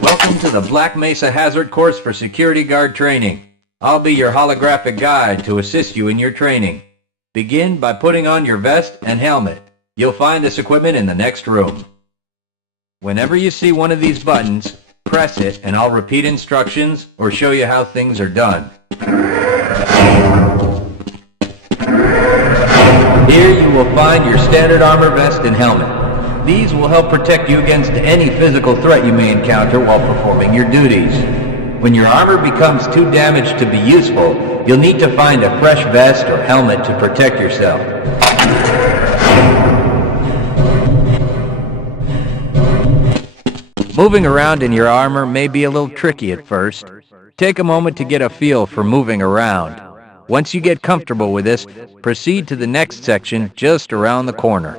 Welcome to the Black Mesa Hazard Course for Security Guard Training. I'll be your holographic guide to assist you in your training. Begin by putting on your vest and helmet. You'll find this equipment in the next room. Whenever you see one of these buttons, press it and I'll repeat instructions or show you how things are done. Here you will find your standard armor vest and helmet. These will help protect you against any physical threat you may encounter while performing your duties. When your armor becomes too damaged to be useful, you'll need to find a fresh vest or helmet to protect yourself. Moving around in your armor may be a little tricky at first. Take a moment to get a feel for moving around. Once you get comfortable with this, proceed to the next section just around the corner.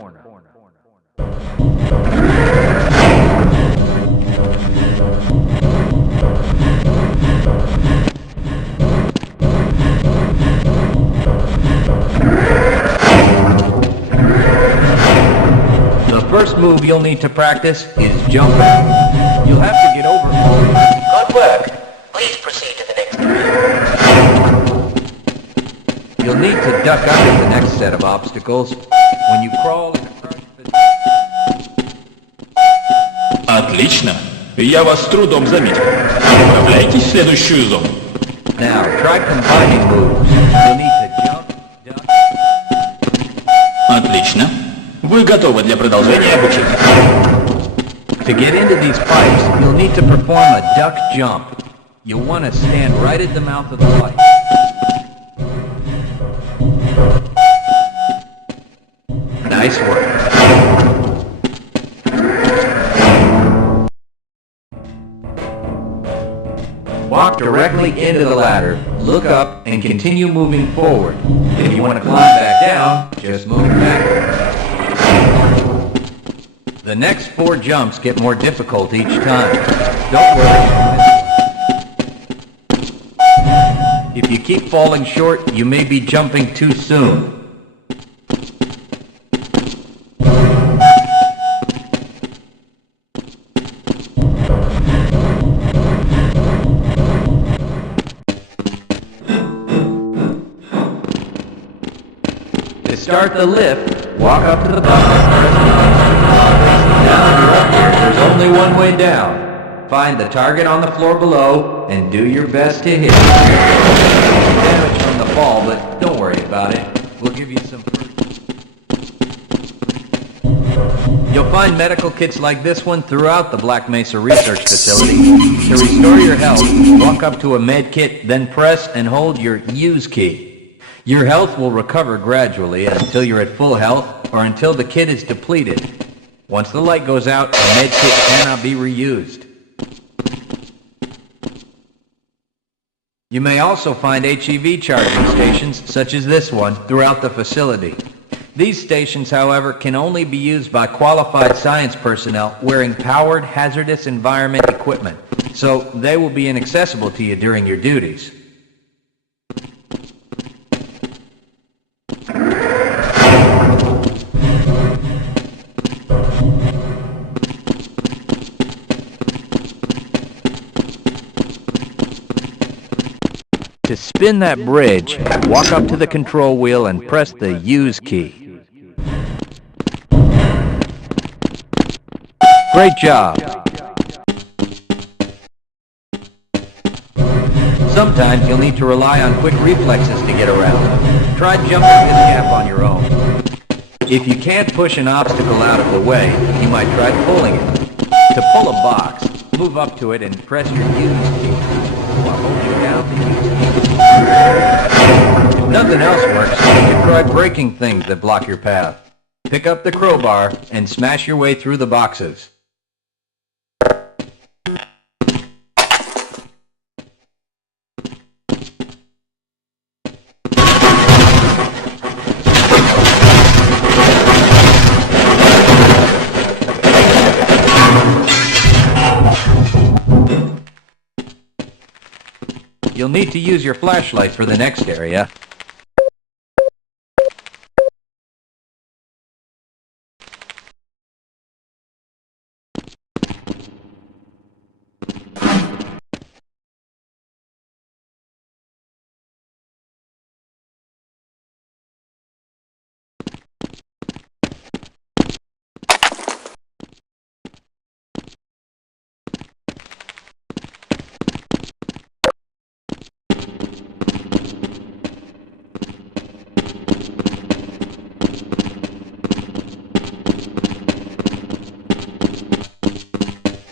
The first move you'll need to practice is jumping. You'll have to get over all. Good work. Please proceed to the next area. You'll need to duck under the next set of obstacles. When you crawl in a crouched position. Отлично. Я вас с трудом заметил. Отправляйтесь в следующую зону. Now, try combining moves. You'll need to jump, duck. Отлично. Вы готовы для продолжения обучения. To get into these pipes, you'll need to perform a duck jump. You'll want to stand right at the mouth of the pipe. Nice work. Walk directly into the ladder, look up, and continue moving forward. If you want to climb back down, just move backward. The next 4 jumps get more difficult each time. Don't worry. If you keep falling short, you may be jumping too soon. To start the lift, walk up to the button. Now you're up here. There's only one way down. Find the target on the floor below and do your best to hit it. Damage from the fall, but don't worry about it. We'll give you some first. You'll find medical kits like this one throughout the Black Mesa Research Facility. To restore your health, walk up to a med kit, then press and hold your use key. Your health will recover gradually until you're at full health or until the kit is depleted. Once the light goes out, a med kit cannot be reused. You may also find HEV charging stations, such as this one, throughout the facility. These stations, however, can only be used by qualified science personnel wearing powered hazardous environment equipment, so they will be inaccessible to you during your duties. To spin that bridge, walk up to the control wheel and press the use key. Great job! Sometimes you'll need to rely on quick reflexes to get around. Try jumping this gap on your own. If you can't push an obstacle out of the way, you might try pulling it. To pull a box, move up to it and press your use key while holding down the use key. If nothing else works, you can try breaking things that block your path. Pick up the crowbar and smash your way through the boxes. need to use your flashlight for the next area.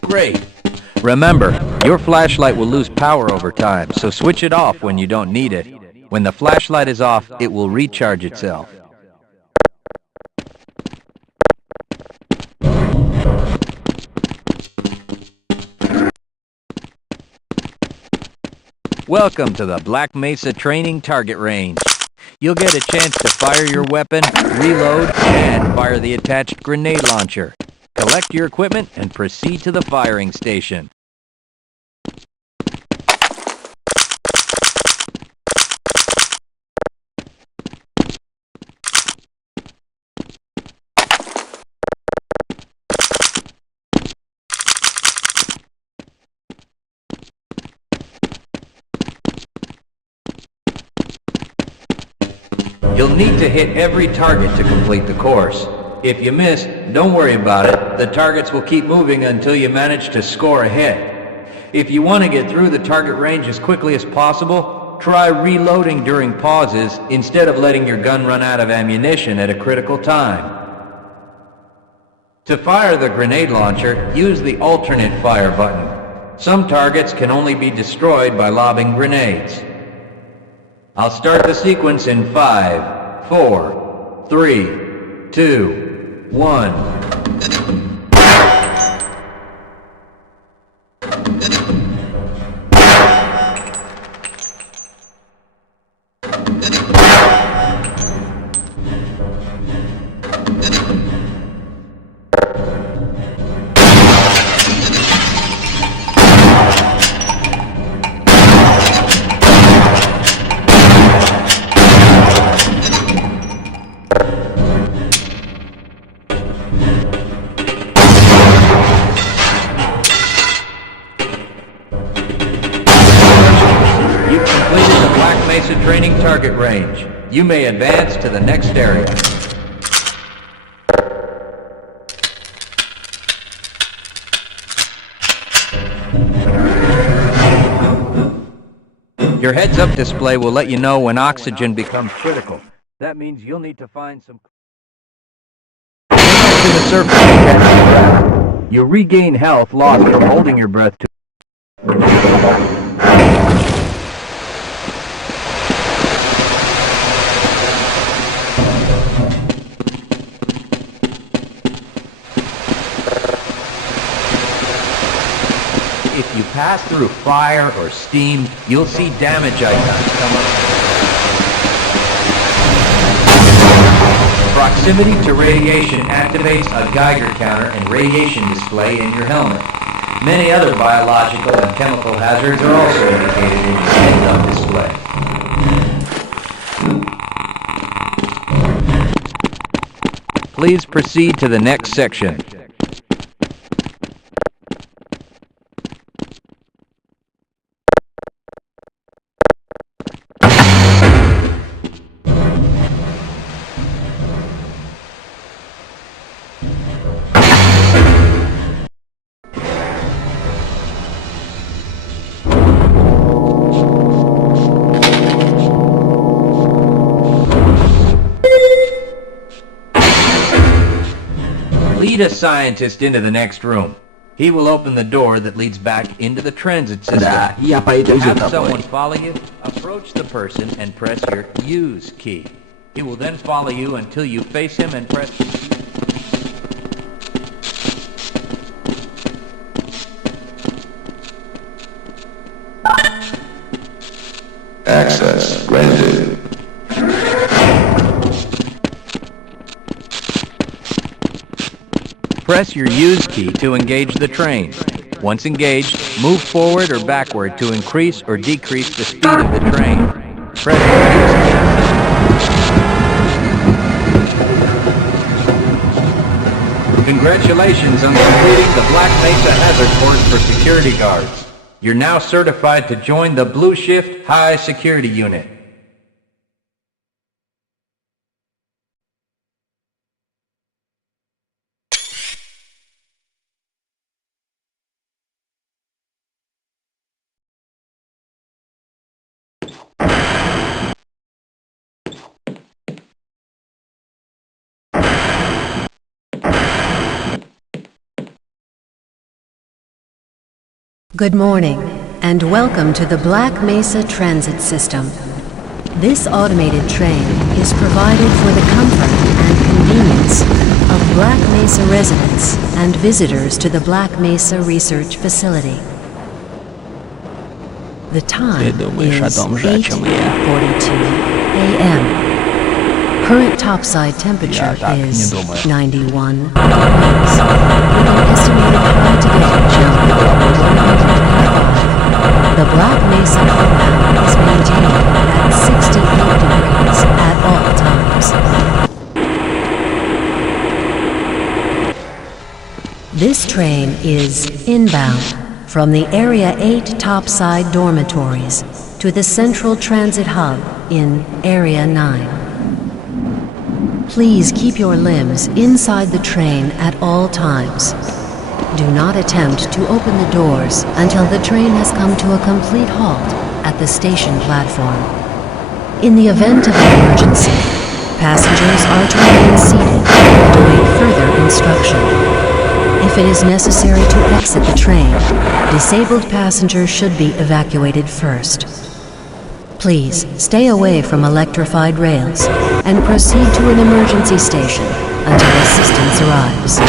Great. Remember, your flashlight will lose power over time, so switch it off when you don't need it. When the flashlight is off, it will recharge itself. Welcome to the Black Mesa Training Target Range. You'll get a chance to fire your weapon, reload, and fire the attached grenade launcher. Collect your equipment and proceed to the firing station. You'll need to hit every target to complete the course. If you miss, don't worry about it. The targets will keep moving until you manage to score a hit. If you want to get through the target range as quickly as possible, try reloading during pauses instead of letting your gun run out of ammunition at a critical time. To fire the grenade launcher, use the alternate fire button. Some targets can only be destroyed by lobbing grenades. I'll start the sequence in 5, 4, 3, 2, 1. Training target range. You may advance to the next area. Your heads-up display will let you know when oxygen becomes critical. That means you'll need to find some... To the surface and catch your breath. You regain health lost from holding your breath to... If you pass through fire or steam, you'll see damage icons come up. Proximity to radiation activates a Geiger counter and radiation display in your helmet. Many other biological and chemical hazards are also indicated in your heads-up display. Please proceed to the next section. Lead a scientist into the next room. He will open the door that leads back into the transit system. Have someone follow you, approach the person and press your use key. He will then follow you until you face him and press the key. Access granted. Press your use key to engage the train. Once engaged, move forward or backward to increase or decrease the speed of the train. Press Congratulations on completing the Black Mesa Hazard Course for security guards. You're now certified to join the Blue Shift High Security Unit. Good morning, and welcome to the Black Mesa Transit System. This automated train is provided for the comfort and convenience of Black Mesa residents and visitors to the Black Mesa Research Facility. The time is 8:42 a.m. Current topside temperature is 91 degrees, with an estimated high today of 105. The Black Mesa compound is maintained at 68 degrees at all times. This train is inbound from the Area 8 topside dormitories to the Central Transit Hub in Area 9. Please keep your limbs inside the train at all times. Do not attempt to open the doors until the train has come to a complete halt at the station platform. In the event of an emergency, passengers are to remain seated to await further instruction. If it is necessary to exit the train, disabled passengers should be evacuated first. Please stay away from electrified rails and proceed to an emergency station until assistance arrives.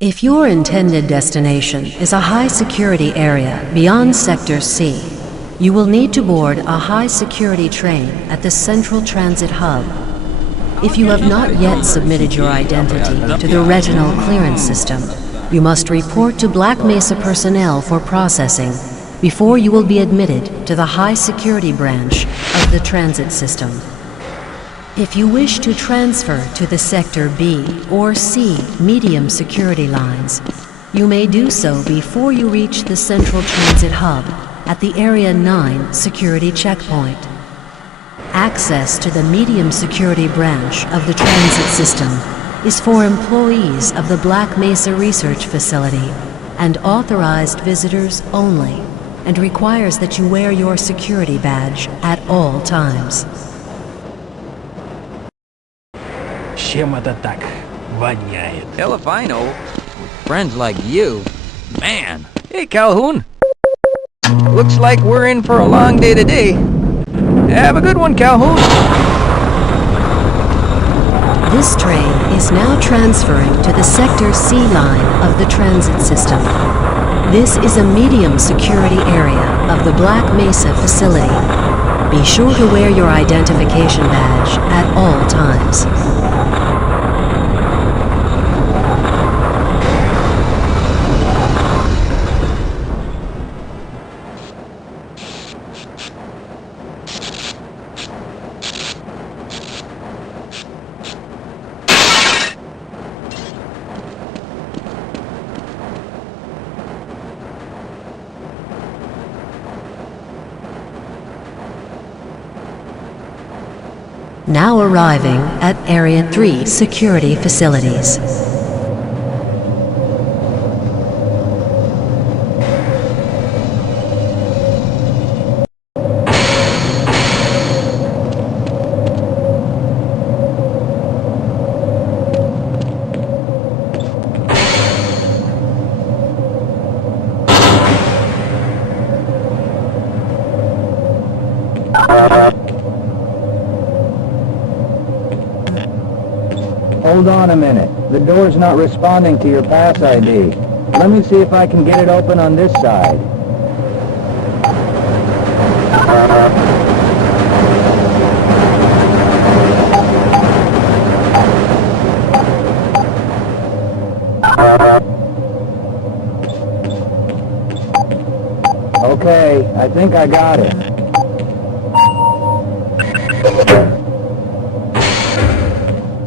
If your intended destination is a high-security area beyond Sector C, you will need to board a high-security train at the Central Transit Hub. If you have not yet submitted your identity to the retinal clearance system, you must report to Black Mesa personnel for processing before you will be admitted to the high-security branch of the transit system. If you wish to transfer to the Sector B or C medium security lines, you may do so before you reach the Central Transit Hub at the Area 9 security checkpoint. Access to the medium security branch of the transit system is for employees of the Black Mesa Research Facility and authorized visitors only, and requires that you wear your security badge at all times. Чем это так воняет? Hell if I know. With friends like you. Man. Hey, Calhoun. Looks like we're in for a long day today. Have a good one, Calhoun. This train is now transferring to the Sector C line of the transit system. This is a medium security area of the Black Mesa facility. Be sure to wear your identification badge at all times. Now arriving at Area 3 security facilities. Hold on a minute. The door's not responding to your pass ID. Let me see if I can get it open on this side. Okay, I think I got it.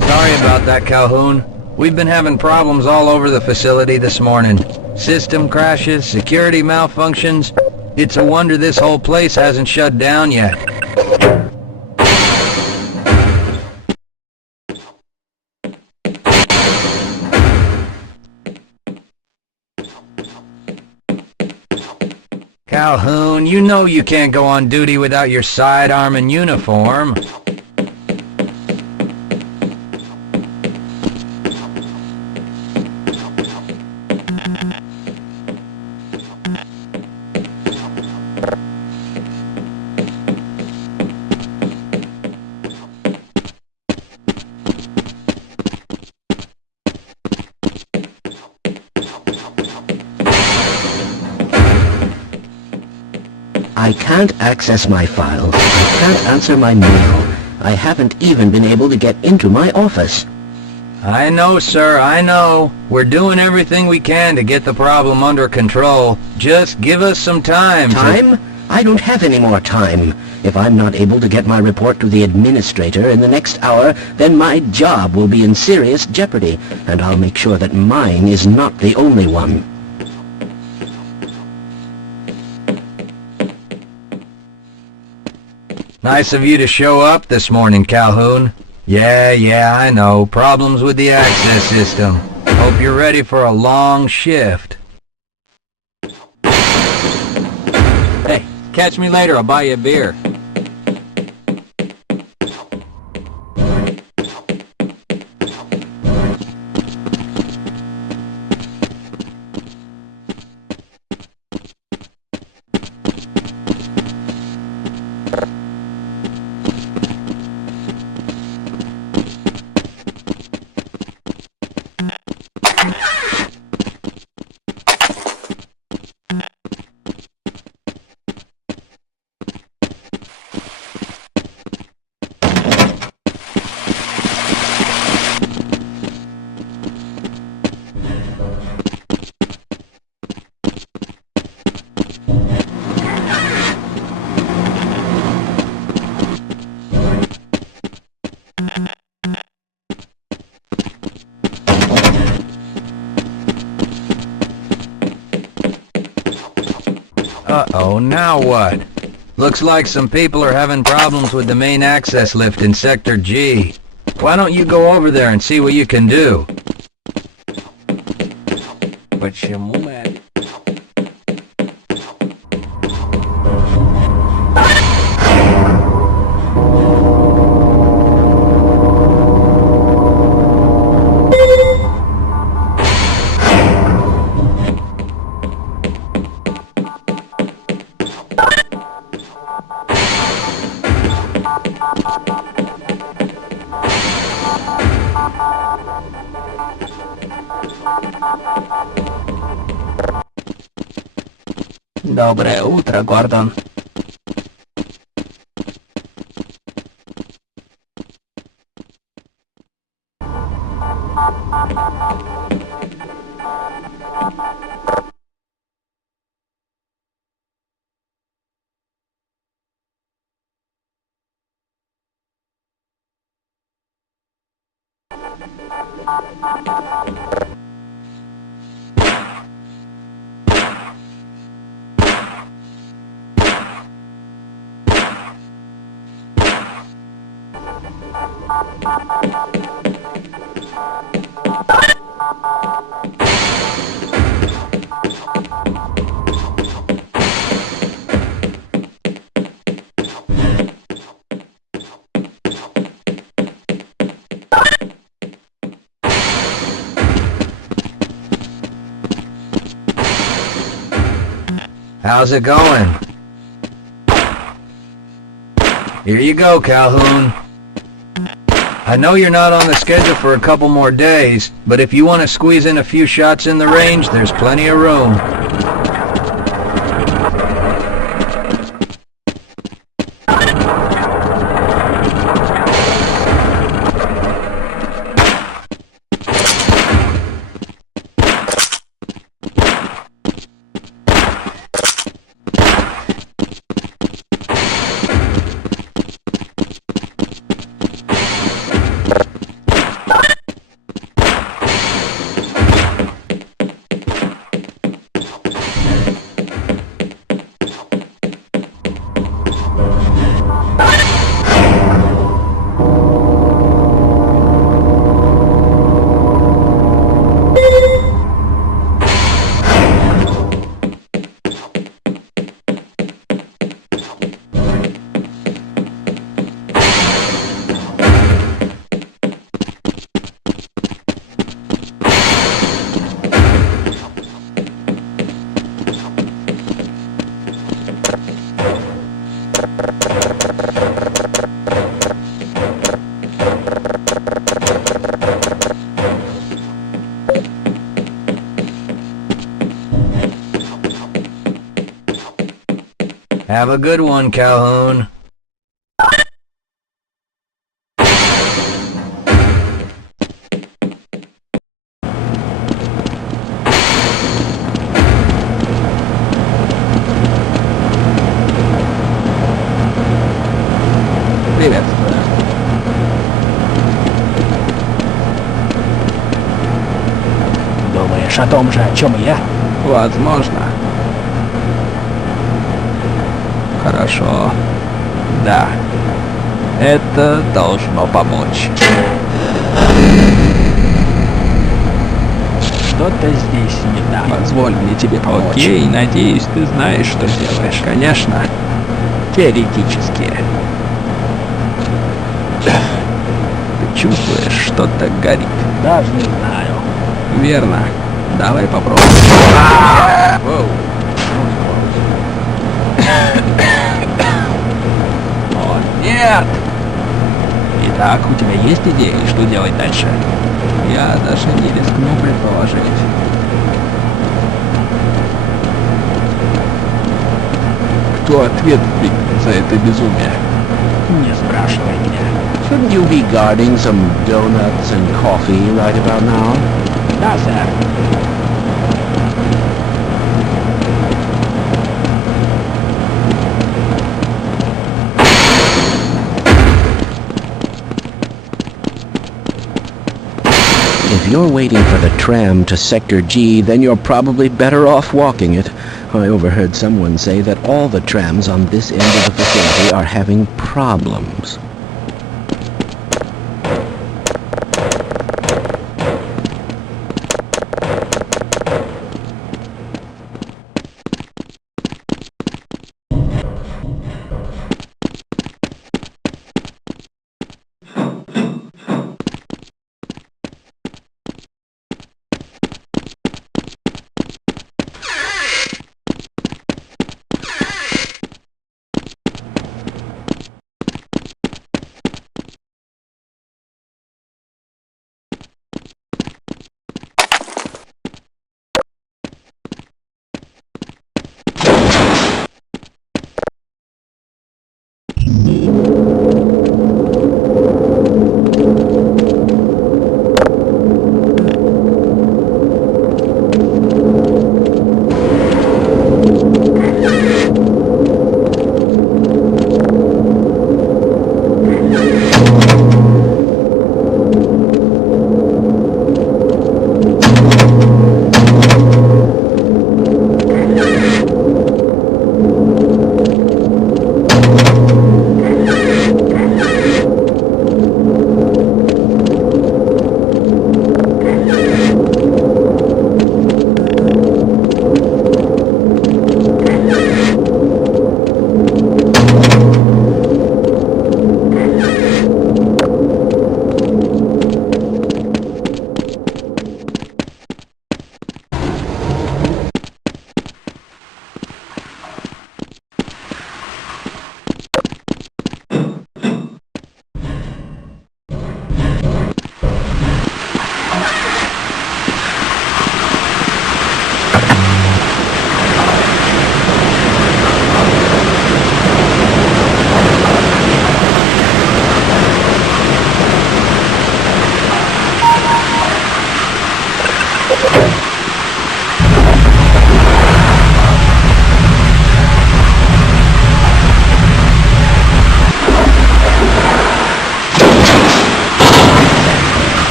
Sorry about that, Calhoun. We've been having problems all over the facility this morning. System crashes, security malfunctions. It's a wonder this whole place hasn't shut down yet. Calhoun, you know you can't go on duty without your sidearm and uniform. I can't access my files. I can't answer my mail. I haven't even been able to get into my office. I know, sir, I know. We're doing everything we can to get the problem under control. Just give us some time. Time? I don't have any more time. If I'm not able to get my report to the administrator in the next hour, then my job will be in serious jeopardy, and I'll make sure that mine is not the only one. Nice of you to show up this morning, Calhoun. Yeah, I know. Problems with the access system. Hope you're ready for a long shift. Hey, catch me later. I'll buy you a beer. Uh-oh, now what? Looks like some people are having problems with the main access lift in Sector G. Why don't you go over there and see what you can do? Почему мы... Доброе утро, Гордон. How's it going? Here you go, Calhoun. I know you're not on the schedule for a couple more days, but if you want to squeeze in a few shots in the range, there's plenty of room. Have a good one, Calhoun. Приветствую. Думаешь о том же, о чем и я? Возможно. Хорошо. Да. Это должно помочь. Что-то здесь не так. Позволь мне тебе помочь. Окей, надеюсь, ты знаешь, что делаешь. Конечно. Теоретически. Ты чувствуешь, что-то горит. Даже не знаю. Верно. Давай попробуем. Воу. О, нет! Итак, у тебя есть идеи, что делать дальше? Я даже не рискну предположить. Кто ответственен за это безумие? Не спрашивай меня. Shouldn't you be guarding some donuts and coffee right about now? Да, сэр. If you're waiting for the tram to Sector G, then you're probably better off walking it. I overheard someone say that all the trams on this end of the facility are having problems.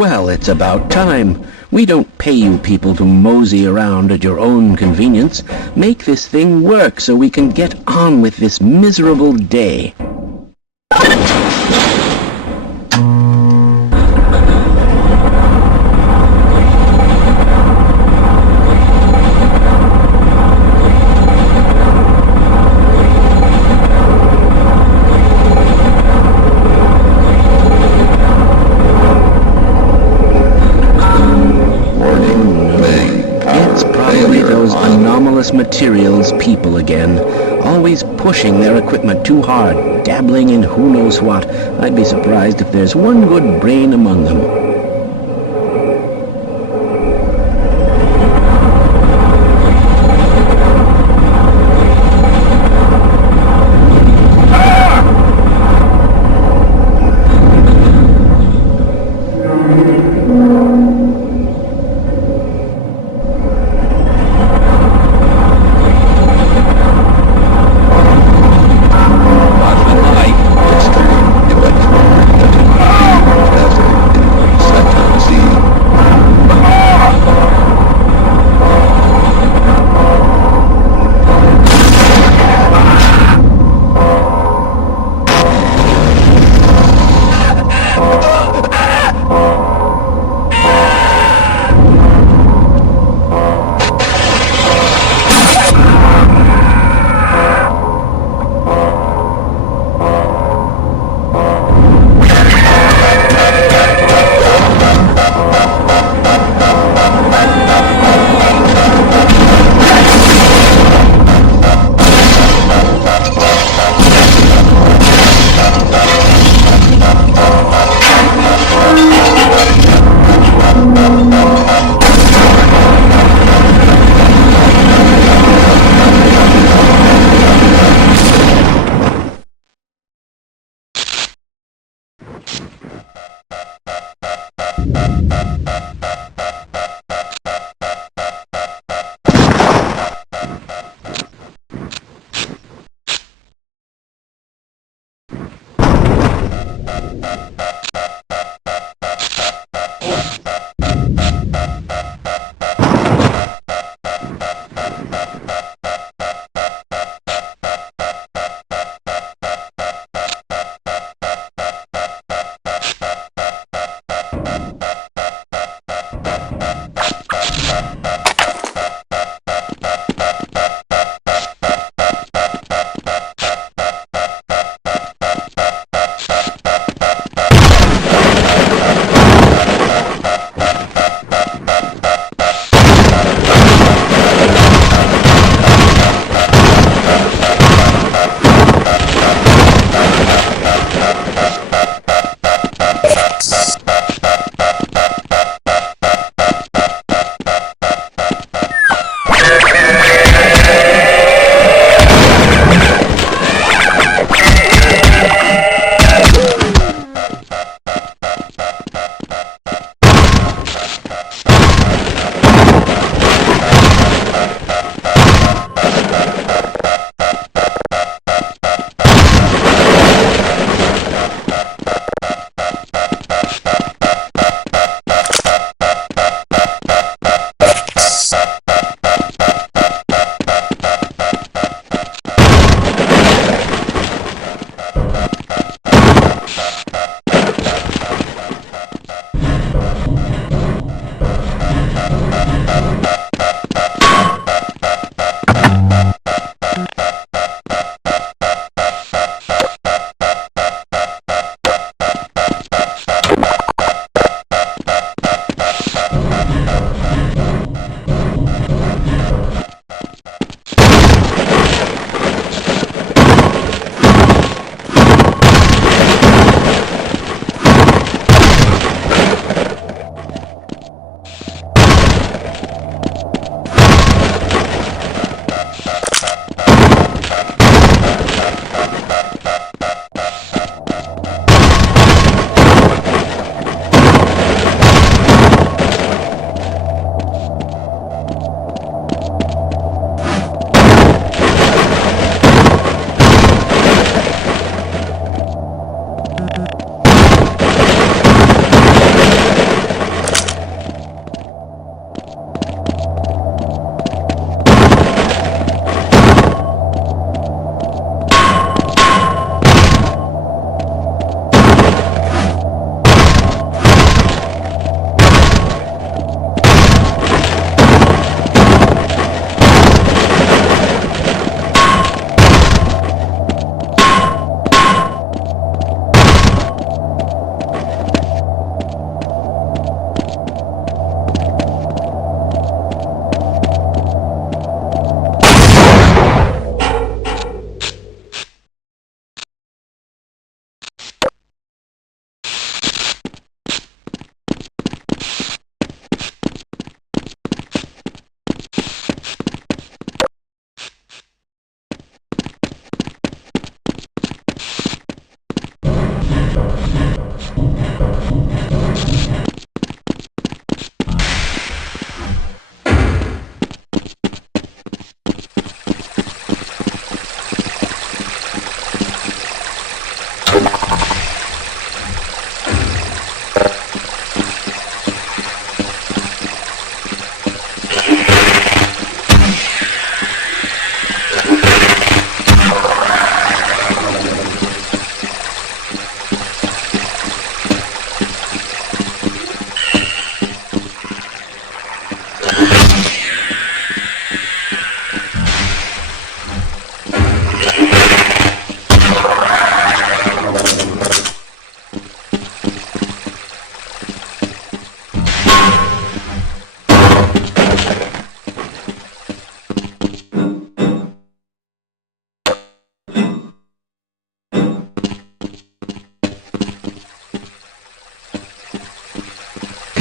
Well, it's about time. We don't pay you people to mosey around at your own convenience. Make this thing work so we can get on with this miserable day. Materials people again, always pushing their equipment too hard, dabbling in who knows what. I'd be surprised if there's one good brain among them.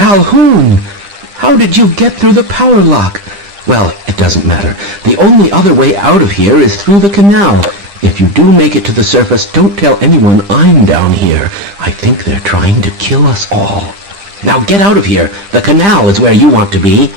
Calhoun! How did you get through the power lock? Well, it doesn't matter. The only other way out of here is through the canal. If you do make it to the surface, don't tell anyone I'm down here. I think they're trying to kill us all. Now get out of here. The canal is where you want to be.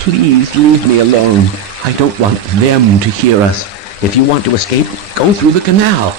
Please leave me alone. I don't want them to hear us. If you want to escape, go through the canal.